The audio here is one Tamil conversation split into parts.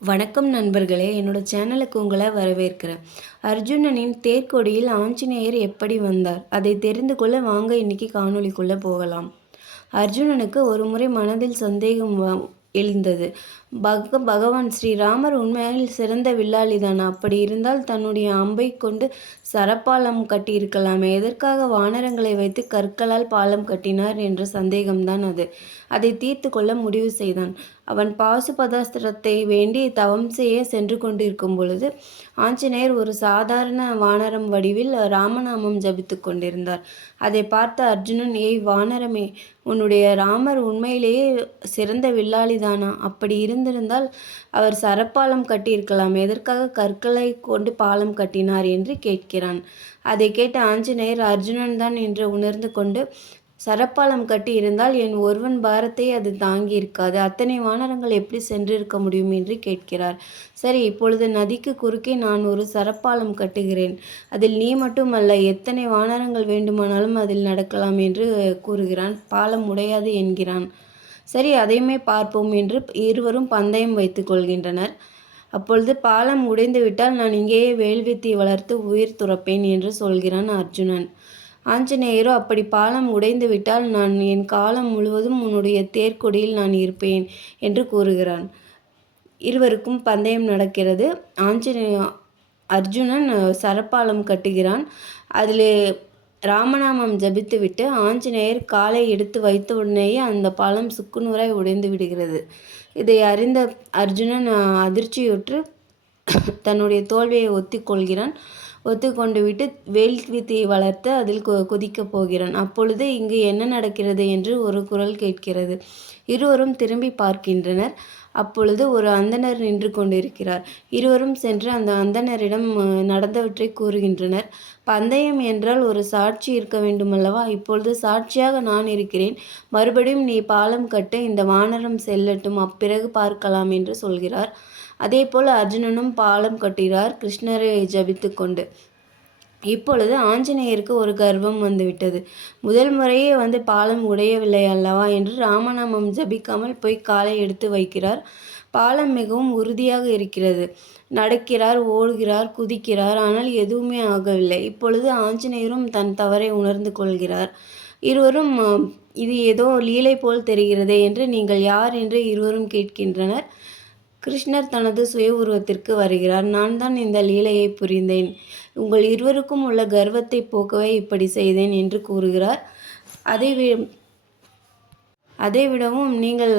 வணக்கம் நண்பர்களே, என்னோட சேனலுக்கு உங்களை வரவேற்கிறேன். அர்ஜுனனின் தேர்க்கொடியில் ஆஞ்சநேயர் எப்படி வந்தார்? அதை தெரிந்து கொள்ள வாங்க இன்னைக்கு காணொளிக்குள்ளே போகலாம். அர்ஜுனனுக்கு ஒரு முறை மனதில் சந்தேகம் எழுந்தது. பகவான் ஸ்ரீராமர் உண்மையில் சிறந்த வில்லாளிதான். அப்படி இருந்தால் தன்னுடைய அம்பை கொண்டு சரப்பாலம் கட்டியிருக்கலாமே, எதற்காக வானரங்களை வைத்து கற்களால் பாலம் கட்டினார் என்ற சந்தேகம்தான் அது. அதை தீர்த்து கொள்ள முடிவு செய்தான். அவன் பாசுபதாஸ்திரத்தை வேண்டி தவம் செய்ய சென்று கொண்டிருக்கும் பொழுது ஆஞ்சநேயர் ஒரு சாதாரண வானரம் வடிவில் ராமநாமம் ஜபித்து கொண்டிருந்தார். அதை பார்த்த அர்ஜுனன், ஏய் வானரமே, உன்னுடைய ராமர் உண்மையிலேயே சிறந்த வில்லாளிதானா? அப்படி இருந்திருந்தால் அவர் சரப்பாலம் கட்டியிருக்கலாம், எதற்காக கற்களை கொண்டு பாலம் கட்டினார் என்று கேட்கிறான். அதை கேட்ட ஆஞ்சநேயர் அர்ஜுனன் தான் என்று உணர்ந்து கொண்டு, சரப்பாலம் கட்டி இருந்தால் என் ஒருவன் பாரத்தை அது தாங்கி இருக்காது, அத்தனை வானரங்கள் எப்படி சென்றிருக்க முடியும் என்று கேட்கிறார். சரி, இப்பொழுது நதிக்கு குறுக்கே நான் ஒரு சரப்பாலம் கட்டுகிறேன், அதில் நீ மட்டுமல்ல எத்தனை வானரங்கள் வேண்டுமானாலும் அதில் நடக்கலாம் என்று கூறுகிறான். பாலம் உடையாது என்கிறான். சரி, அதையுமே பார்ப்போம் என்று இருவரும் பந்தயம் வைத்து கொள்கின்றனர். அப்பொழுது பாலம் உடைந்து விட்டால் நான் இங்கேயே வேள்வித்தி வளர்த்து உயிர் துறப்பேன் என்று சொல்கிறான் அர்ஜுனன். ஆஞ்சநேயரோ, அப்படி பாலம் உடைந்து விட்டால் நான் என் காலம் முழுவதும் உன்னுடைய தேர்க்கொடியில் நான் இருப்பேன் என்று கூறுகிறான். இருவருக்கும் பந்தயம் நடக்கிறது. அர்ஜுனன் சரப்பாலம் கட்டுகிறான். அதில் ராமநாமம் ஜபித்துவிட்டு ஆஞ்சநேயர் காலை எடுத்து வைத்த உடனேயே அந்த பாலம் சுக்குநூறாய் உடைந்து விடுகிறது. இதை அறிந்த அர்ஜுனன் அதிர்ச்சியுற்று தன்னுடைய தோல்வியை ஒத்திக்கொள்கிறான். ஒத்துக்கொண்டு விட்டு வேள்வித்தை வளர்த்து அதில் குதிக்கப் போகிறான். அப்பொழுது இங்கு என்ன நடக்கிறது என்று ஒரு குரல் கேட்கிறது. இருவரும் திரும்பி பார்க்கின்றனர். அப்பொழுது ஒரு அந்தணர் நின்று கொண்டிருக்கிறார். இருவரும் சென்று அந்த அந்தணரிடம் நடந்தவற்றை கூறுகின்றனர். பந்தயம் என்றால் ஒரு சாட்சி இருக்க வேண்டுமல்லவா? இப்பொழுது சாட்சியாக நான் இருக்கிறேன். மறுபடியும் நீ பாலம் கட்ட, இந்த வானரம் செல்லட்டும், அப்பிறகு பார்க்கலாம் என்று சொல்கிறார். அதேபோல் அர்ஜுனனும் பாலம் கட்டுகிறார், கிருஷ்ணரை ஜபித்து கொண்டு. இப்பொழுது ஆஞ்சநேயருக்கு ஒரு கர்வம் வந்துவிட்டது. முதல் முறையே பாலம் உடையவில்லை அல்லவா என்று ராமநாமம் ஜபிக்காமல் போய் காலை எடுத்து வைக்கிறார். பாலம் மிகவும் உறுதியாக இருக்கிறது. நடக்கிறார், ஓடுகிறார், குதிக்கிறார், ஆனால் எதுவுமே ஆகவில்லை. இப்பொழுது ஆஞ்சநேயரும் தன் தவறை உணர்ந்து கொள்கிறார். இருவரும், இது ஏதோ லீலை போல் தெரிகிறதே என்று நீங்கள் யார் என்று இருவரும் கேட்கின்றனர். கிருஷ்ணர் தனது சுய உருவத்திற்கு வருகிறார். நான் தான் இந்த லீலையை புரிந்தேன், உங்கள் இருவருக்கும் உள்ள கர்வத்தை போக்கவே இப்படி செய்தேன் என்று கூறுகிறார். அதைவிடவும் நீங்கள்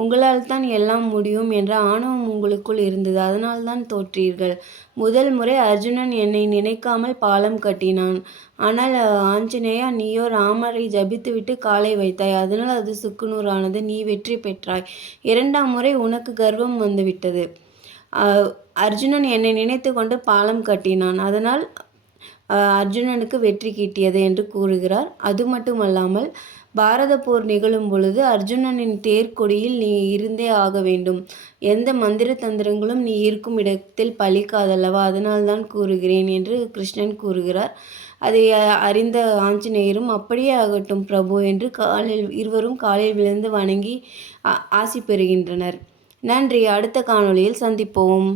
உங்களால் தான் எல்லாம் முடியும் என்ற ஆணவம் உங்களுக்குள் இருந்தது, அதனால்தான் தோற்றீர்கள். முதல் முறை அர்ஜுனன் என்னை நினைக்காமல் பாலம் கட்டினான். ஆனால் ஆஞ்சநேயா, நீயோ ராமரை ஜபித்துவிட்டு காலை வைத்தாய், அதனால் அது சுக்குநூறானது, நீ வெற்றி பெற்றாய். இரண்டாம் முறை உனக்கு கர்வம் வந்துவிட்டது. அர்ஜுனன் என்னை நினைத்து கொண்டு பாலம் கட்டினான், அதனால் அர்ஜுனனுக்கு வெற்றி கிட்டியது என்று கூறுகிறார். அது மட்டுமல்லாமல் பாரத போர் நிகழும் பொழுது அர்ஜுனனின் தேர்க்கொடியில் நீ இருந்தே ஆக வேண்டும், எந்த மந்திர தந்திரங்களும் நீ இருக்கும் இடத்தில் பலிக்காதல்லவா, அதனால்தான் கூறுகிறேன் என்று கிருஷ்ணன் கூறுகிறார். அதை அறிந்த ஆஞ்சநேயரும் அப்படியே ஆகட்டும் பிரபு என்று இருவரும் காலில் விழுந்து வணங்கி ஆசி பெறுகின்றனர். நன்றி. அடுத்த காணொளியில் சந்திப்போம்.